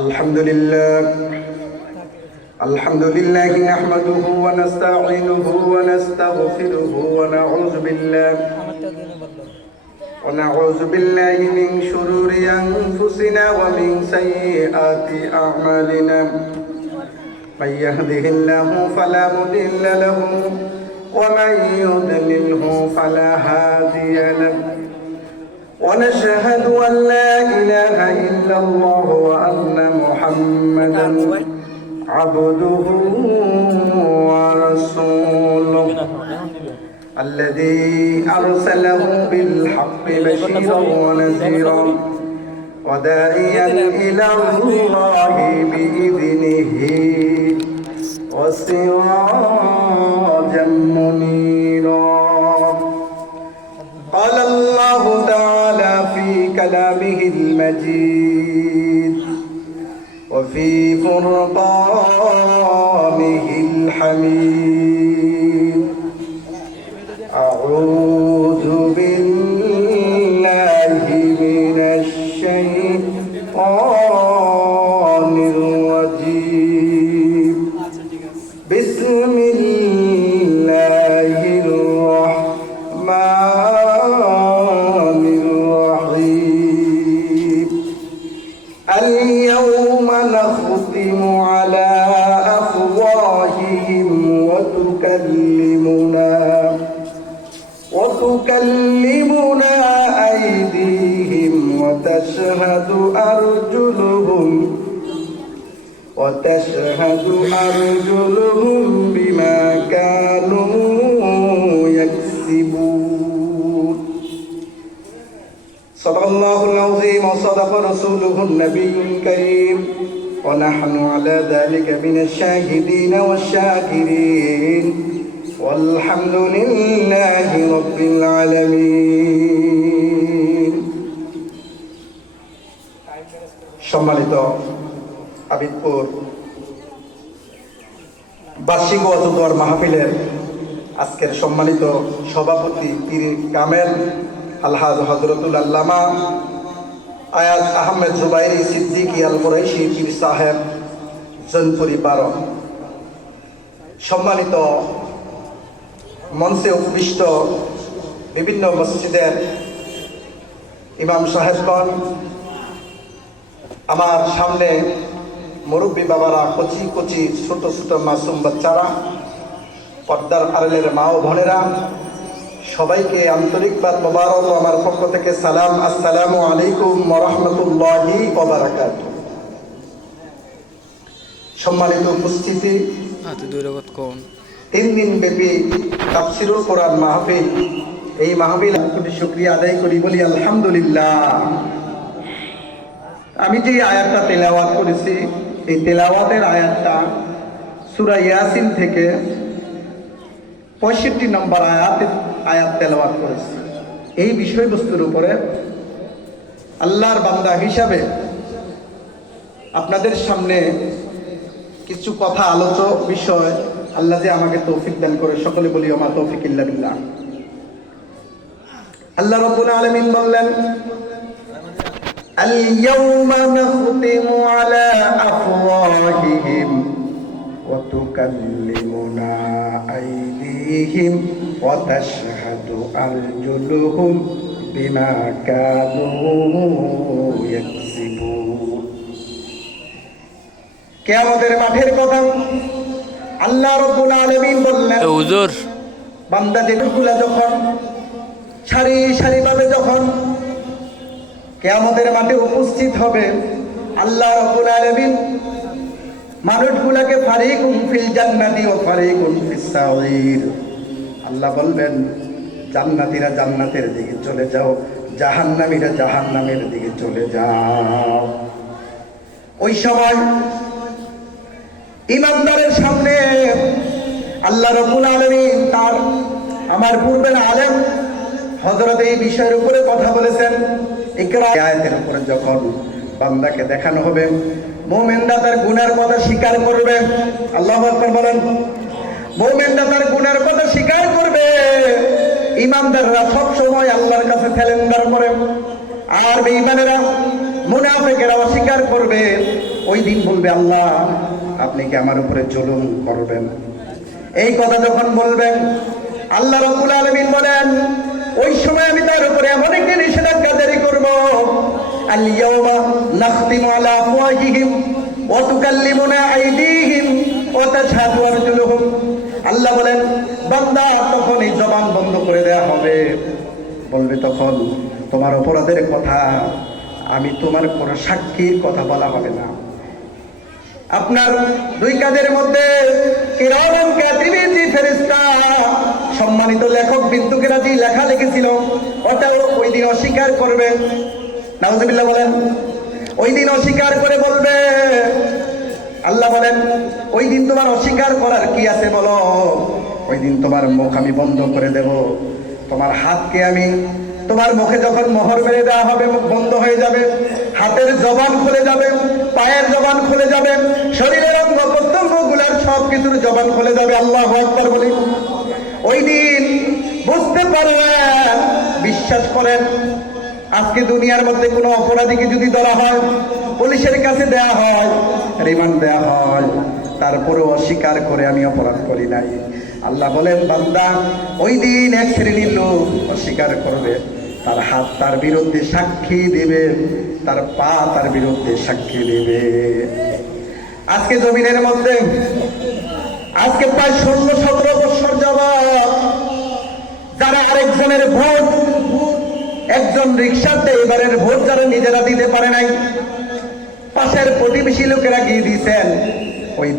الحمد لله الحمد لله نحمده ونستعينه ونستغفره ونعوذ بالله من شرور أنفسنا ومن سيئات أعمالنا من يهده الله فلا مضل له ومن يضلله فلا هادي له ونشهد أن لا إله إلا الله وأن محمدا عبده ورسوله الذي أرسله بالحق بشيرا ونذيرا وداعيا إلى الله بإذنه وسراجا منيرا. قال الله تعالى في كلامه المجيد وفي فرقانه الحميد أعوذ بالله من الشيطان الرجيم بسم الله الرحمن الرحيم. اليوم نختم على أفواههم وتكلمنا أيديهم وتشهد أرجلهم بما كانوا يكسبون. صدق الله العظيم وصدق رسوله النبي الكريم ونحن على ذلك من الشاهدين والشاكرين والحمد لله رب العالمين. সম্মানিত আবিদপুর বার্ষিক ওয়াজ দোয়ার মাহফিলের আজকের সম্মানিত সভাপতি পীর কামেল আলহাজ হযরতুল আল্লামা আয়াজ আহমেদ জুবাইরি সিদ্দিকী আল কুরাইশি পীর সাহেব জনপুরি 12, সম্মানিত মঞ্চে উপবিষ্ট বিভিন্ন মসজিদের ইমাম সাহেবগণ, আমার সামনে মুরব্বী বাবারা, কচি কচি ছোট ছোট মাসুম বাচ্চারা, পর্দার আড়ালের মা ও বোনেরা, সবাইকে আন্তরিকবাদ মোবারক আমার পক্ষ থেকে সালাম। আসসালামু আলাইকুম ওয়া রাহমাতুল্লাহি ওয়া বারাকাতুহু। সম্মানিত উপস্থিতি, 3 দিন ব্যাপী তাফসীরুল কোরআন মাহফিল, এই মাহফিল আমি শুকরিয়া আদায় করি, বলি আলহামদুলিল্লাহ। আমি যে আয়াতটা তেলাওয়াত করেছি, এই তেলাওয়াতের আয়াতটা সূরা ইয়াসিন থেকে 65 নম্বর আয়াত তেলাওয়াত করেছি। এই বিষয়বস্তুর উপরে আল্লাহর বান্দা হিসাবে আপনাদের সামনে কিছু কথা আলোচক বিষয় আল্লাহ যে আমাকে তৌফিক দান করে, সকলে বলি ওমা তৌফিক ইল্লা বিল্লাহ। আল্লাহ রাব্বুল আলামিন বললেন, আল-ইয়াওমা নাখতিমু আলা আফওয়াহিহিম ওয়া তুকাল্লিমুনা আইদিহিম ওয়া তাশহাদু আরজুলুহুম বিমা কানু ইয়াকসিবুন। কিয়ামতের মাঠের কথা আল্লাহ রাব্বুল আলামিন বললেন, হুজুর বান্দা যেগুলা যখন সারি সারিভাবে যখন কিয়ামতের মাঠে উপস্থিত হবে, আল্লাহ রাব্বুল আলামিন মানুষগুলাকে ফারিকুন ফিল জান্নাতি ওয়া ফারিকুন ফিস সাঈর, আল্লাহ বলবেন জান্নাতীরা জান্নাতের দিকে চলে যাও, জাহান্নামীরা জাহান্নামের দিকে চলে যাও। ওই সময় ইমানদারের সামনে আল্লাহ রাব্বুল আলামিন তার আমার পূর্বের আলেম হযরত এই বিষয়ের উপরে কথা বলেছেন। ইকরা আয়াতের উপরে যখন বান্দাকে দেখানো হবে, মুমিনরা তার গুনার কথা স্বীকার করবে। আল্লাহু আকবার বলেন। মুমিনরা তার গুনার কথা স্বীকার করবে, ইমানদাররা সব সময় আল্লাহর কাছে স্যালেন্ডার করে। আর বেঈমানেরা মুনাফিকেরা অস্বীকার করবে, ওই দিন বলবে আল্লাহ আপনি কি আমার উপরে জুলুম করবেন? এই কথা যখন বলবেন আল্লাহ রাব্বুল আলামিন বলেন ওই সময় আমি তার উপরে এমন একটি নিষেধাজ্ঞা জারি করব, আল ইয়াউমা নাখতিমু আলা আফওয়াহিহিম ওয়া তুকাল্লিমুনা আইদিহিম ওয়া তাশহাদু আরজুলুহুম। আল্লাহ বলেন বান্দা তখন এই জবান বন্ধ করে দেয়া হবে, বলবে তখন তোমার অপরাধের কথা আমি তোমার কোন সাক্ষীর কথা বলা হবে না। আপনার দুই কাজের মধ্যে কিরামান কাতিবিন যে ফেরেশতা সম্মানিত লেখক বিন্দুকেরা যে লেখা লিখেছিল ওটাও ওই দিন অস্বীকার করবে। নাউজুবিল্লাহ বলেন। ওই দিন অস্বীকার করে বলবে, আল্লাহ বলেন ওই দিন তোমার অস্বীকার করার কি আছে বলো? ওই দিন তোমার মুখ আমি বন্ধ করে দেব, তোমার হাতকে আমি, তোমার মুখে যখন মোহর মেরে দেওয়া হবে মুখ বন্ধ হয়ে যাবে, হাতের জবান খুলে যাবে, পায়ের জবান খুলে যাবে, শরীরের অঙ্গ প্রত্যঙ্গ গুলার সব কিছুর জবান খুলে যাবে। আল্লাহু আকবার বলি। ওই দিন বুঝতে পারবেন, বিশ্বাস করেন আজকে দুনিয়ার মধ্যে কোনো অপরাধীকে যদি ধরা হয়, পুলিশের কাছে দেয়া হয়, রিমান্ড দেয়া হয়, তারপরেও অস্বীকার করে আমি অপরাধ করি নাই। আল্লাহ বলেন বান্দা ওই দিন এক শ্রেণীর লোক অস্বীকার করবে, তার হাত তার বিরুদ্ধে সাক্ষী দেবে, তার পা তার বিরুদ্ধে সাক্ষী দেবে। আজকে জমিনের মধ্যে আজকে প্রায় 16-17 বছর যাবত যারা আরেকজনের ভোট, একজন রিক্সাতে এবারের ভোট যারা নিজেরা দিতে পারে নাই, পাশের প্রতিবেশী লোকেরা গিয়ে দিয়েছেন, ওই